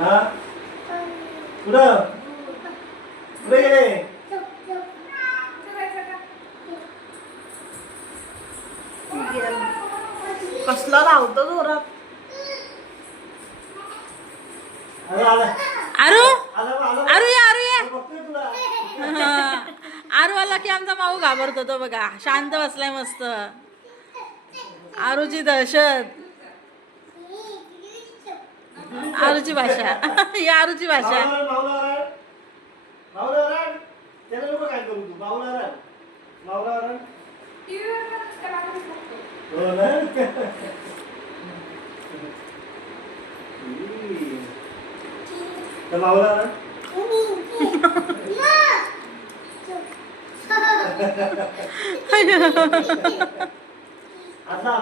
हा कुठं कुठे गेले? कसला लावतो जोरात. आरू आरू ये आरू ये. आरू आला की आमचा माऊ घाबरतो तो बघा. शांत बसलाय मस्त. आरूची दहशत. आरूची भाषा. ही आरूची भाषा. आता